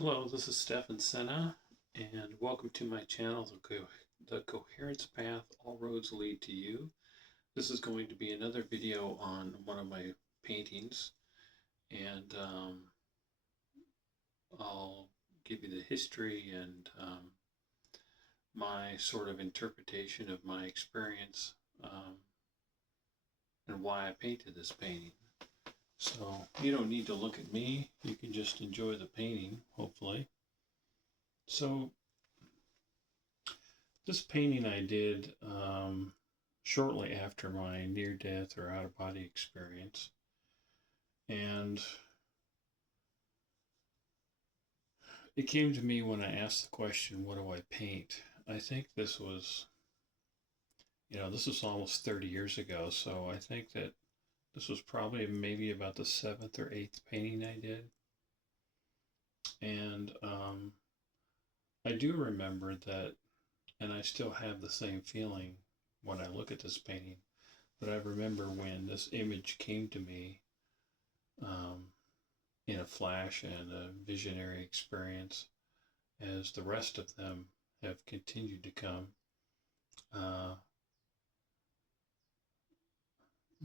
Hello, this is Stefan Senna, and welcome to my channel, The Coherence Path, All Roads Lead to You. This is going to be another video on one of my paintings, and I'll give you the history and my sort of interpretation of my experience and why I painted this painting. So you don't need to look at me, you can just enjoy the painting, hopefully. So this painting I did shortly after my near-death or out-of-body experience. And it came to me when I asked the question, what do I paint? I think this was, this was almost 30 years ago. So I think that this was probably maybe about the seventh or eighth painting I did. And I do remember that, and I still have the same feeling when I look at this painting, but I remember when this image came to me in a flash and a visionary experience, as the rest of them have continued to come,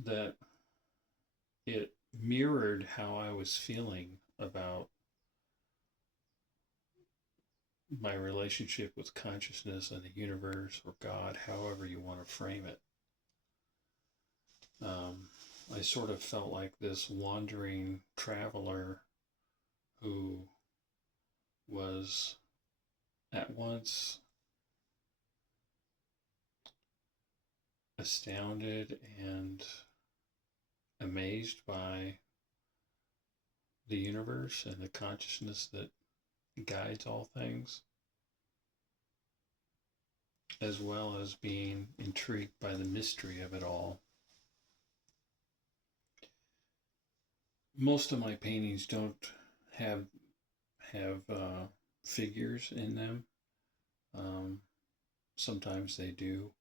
that it mirrored how I was feeling about my relationship with consciousness and the universe or God, however you want to frame it. I sort of felt like this wandering traveler who was at once astounded and amazed by the universe and the consciousness that guides all things, as well as being intrigued by the mystery of it all. Most of my paintings don't have figures in them. Sometimes they do.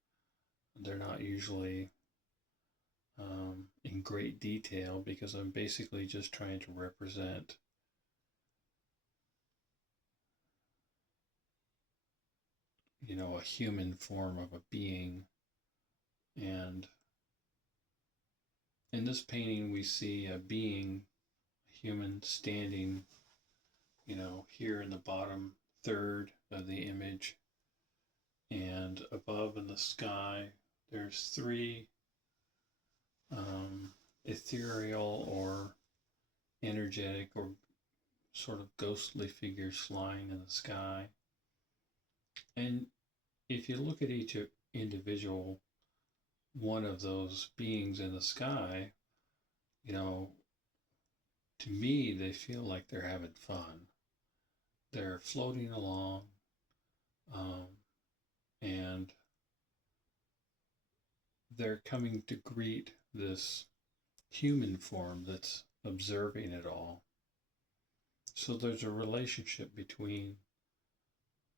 They're not usually in great detail because I'm basically just trying to represent a human form of a being. And in this painting we see a being, a human, standing here in the bottom third of the image, and above in the sky there's three ethereal or energetic or sort of ghostly figures flying in the sky. And if you look at each individual one of those beings in the sky, to me they feel like they're having fun. They're floating along, and they're coming to greet this human form that's observing it all. So there's a relationship between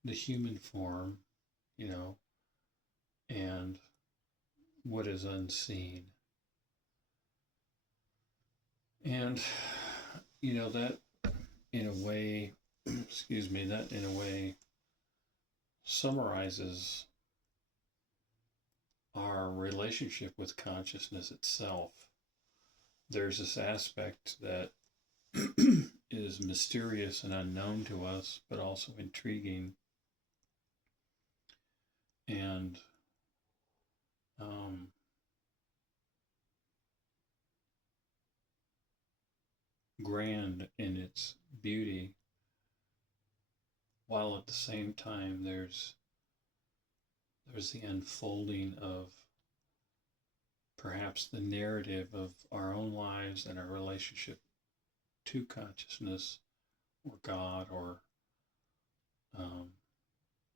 the human form, and what is unseen. And, that in a way, that in a way summarizes our relationship with consciousness itself. There's this aspect that is mysterious and unknown to us, but also intriguing and grand in its beauty, while at the same time there's the unfolding of perhaps the narrative of our own lives and our relationship to consciousness or God or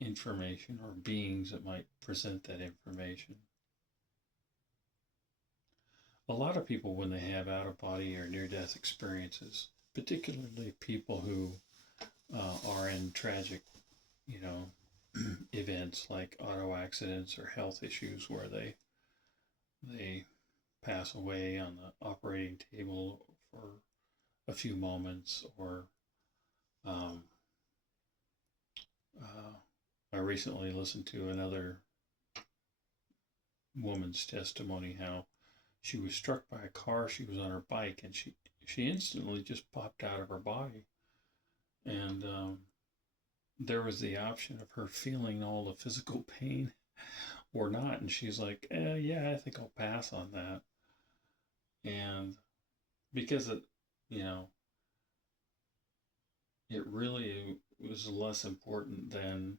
information or beings that might present that information. A lot of people, when they have out-of-body or near-death experiences, particularly people who are in tragic, events like auto accidents or health issues where they pass away on the operating table for a few moments, or I recently listened to another woman's testimony how she was struck by a car. She was on her bike and she instantly just popped out of her body. And there was the option of her feeling all the physical pain or not. And she's like, yeah, I think I'll pass on that. And because you know, it really was less important than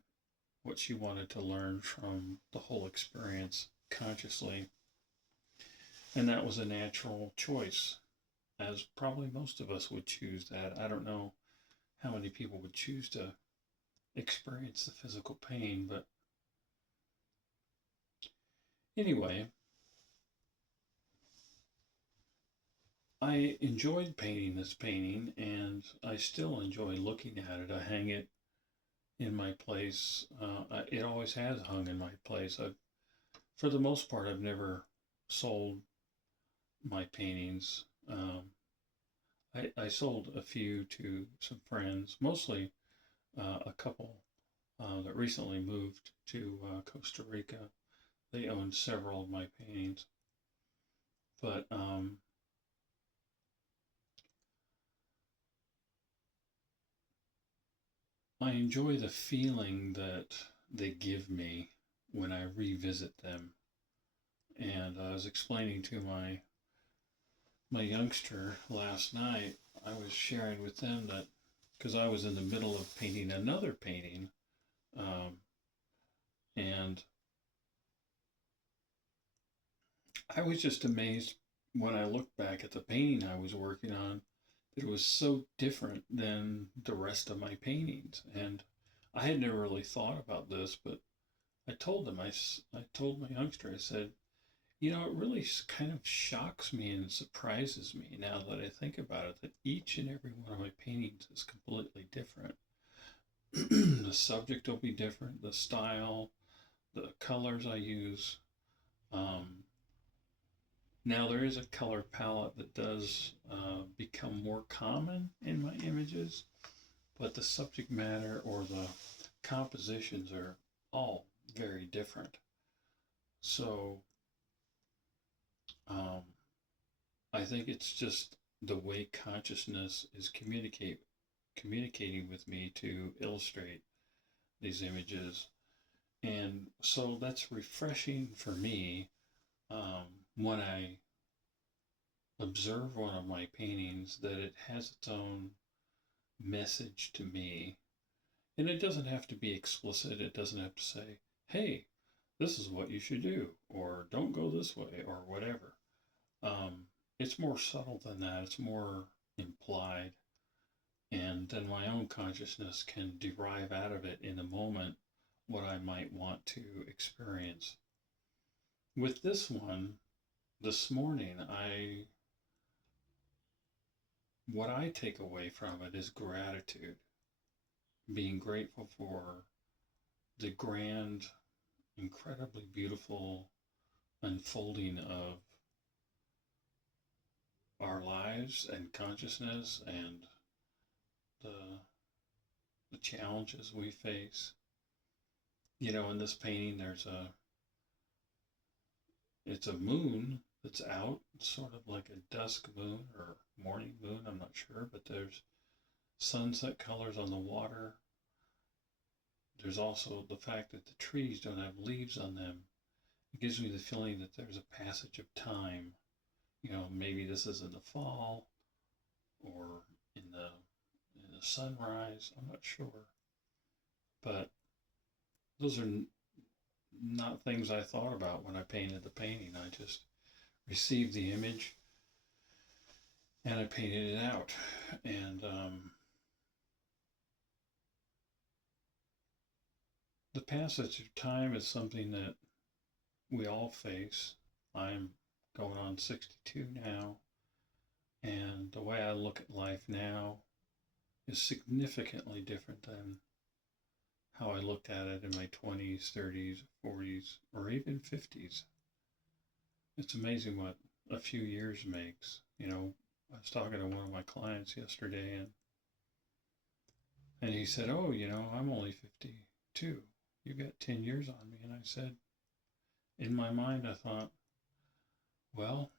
what she wanted to learn from the whole experience consciously. And that was a natural choice, as probably most of us would choose that. I don't know how many people would choose to experience the physical pain, but anyway, I enjoyed painting this painting and I still enjoy looking at it. I hang it in my place. It always has hung in my place. For the most part, I've never sold my paintings. I sold a few to some friends, mostly a couple that recently moved to Costa Rica. They owned several of my paintings, but I enjoy the feeling that they give me when I revisit them. And I was explaining to my youngster last night. I was sharing with them that because I was in the middle of painting another painting, um, and I was just amazed when I looked back at the painting I was working on that it was so different than the rest of my paintings. And I had never really thought about this, but I told them, I told my youngster, I said, it really kind of shocks me and surprises me now that I think about it that each and every one of my paintings is completely different. The subject will be different, the style, the colors I use. Um, Now there is a color palette that does become more common in my images, but the subject matter or the compositions are all very different. So um, I think it's just the way consciousness is communicating with me to illustrate these images, and so that's refreshing for me when I observe one of my paintings that it has its own message to me. And it doesn't have to be explicit. It doesn't have to say, hey, this is what you should do, or don't go this way, or whatever. Um, it's more subtle than that. It's more implied. And then my own consciousness can derive out of it in the moment what I might want to experience. With this one, this morning, what I take away from it is gratitude, being grateful for the grand, incredibly beautiful unfolding of our lives and consciousness and the the challenges we face. In this painting it's a moon that's out, sort of like a dusk moon or morning moon, I'm not sure, but there's sunset colors on the water. There's also the fact that the trees don't have leaves on them. It gives me the feeling that there's a passage of time. Maybe this is in the fall or in the sunrise. I'm not sure, but those are not things I thought about when I painted the painting. I just received the image and I painted it out. And the passage of time is something that we all face. I'm going on 62 now, and the way I look at life now is significantly different than how I looked at it in my 20s, 30s, 40s, or even 50s. It's amazing what a few years makes. I was talking to one of my clients yesterday, and he said, "Oh, I'm only 50." too. You got 10 years on me. And I said, in my mind, I thought, well,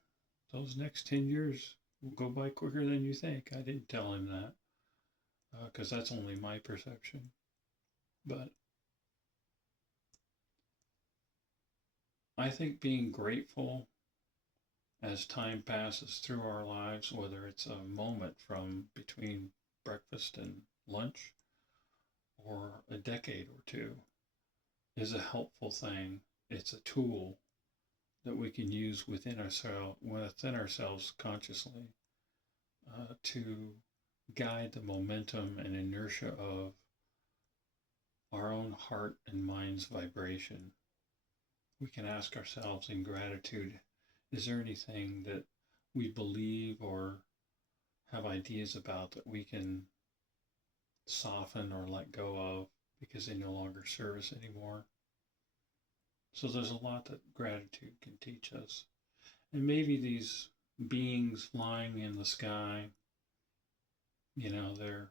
those next 10 years will go by quicker than you think. I didn't tell him that because that's only my perception. But I think being grateful as time passes through our lives, whether it's a moment from between breakfast and lunch or a decade or two, is a helpful thing. It's a tool that we can use within ourselves consciously to guide the momentum and inertia of our own heart and mind's vibration. We can ask ourselves in gratitude, is there anything that we believe or have ideas about that we can soften or let go of because they no longer serve us anymore? So there's a lot that gratitude can teach us. And maybe these beings flying in the sky, they're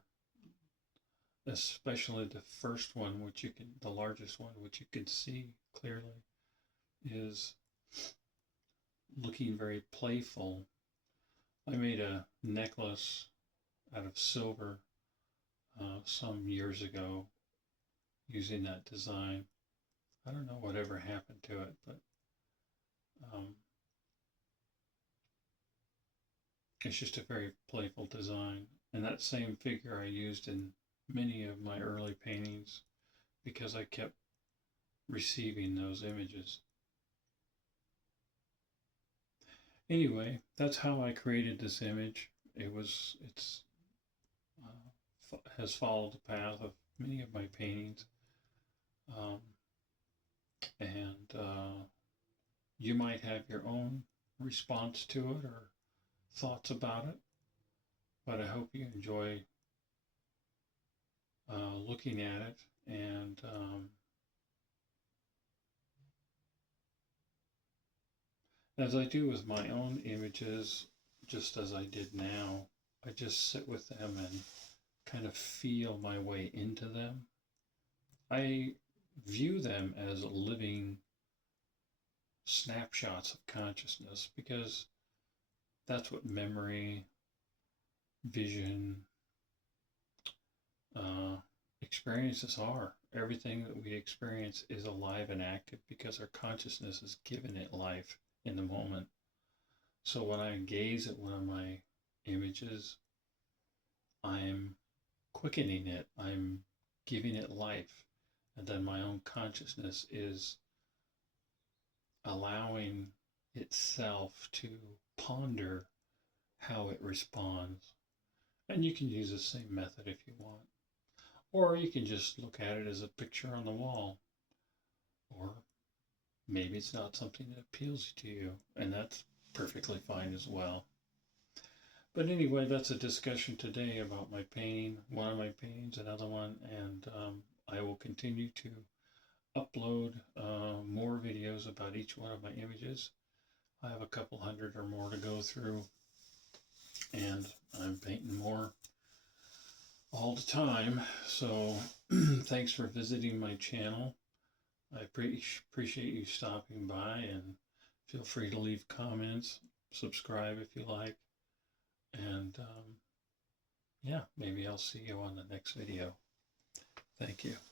especially the first one, the largest one, which you can see clearly, is looking very playful. I made a necklace out of silver some years ago using that design. I don't know whatever happened to it, but it's just a very playful design. And that same figure I used in many of my early paintings because I kept receiving those images. Anyway, that's how I created this image. It's has followed the path of many of my paintings, um, and you might have your own response to it or thoughts about it. But I hope you enjoy looking at it, and as I do with my own images, just as I did now, I just sit with them and kind of feel my way into them. I view them as living snapshots of consciousness because that's what memory, vision, experiences are. Everything that we experience is alive and active because our consciousness has given it life in the moment. So when I gaze at one of my images, I'm quickening it, I'm giving it life, and then my own consciousness is allowing itself to ponder how it responds. And you can use the same method if you want. Or you can just look at it as a picture on the wall. Or maybe it's not something that appeals to you, and that's perfectly fine as well. But anyway, that's a discussion today about my painting, one of my paintings, another one, and I will continue to upload more videos about each one of my images. I have a couple hundred or more to go through, and I'm painting more all the time. So thanks for visiting my channel. I appreciate you stopping by, and feel free to leave comments, subscribe if you like, and yeah, maybe I'll see you on the next video. Thank you.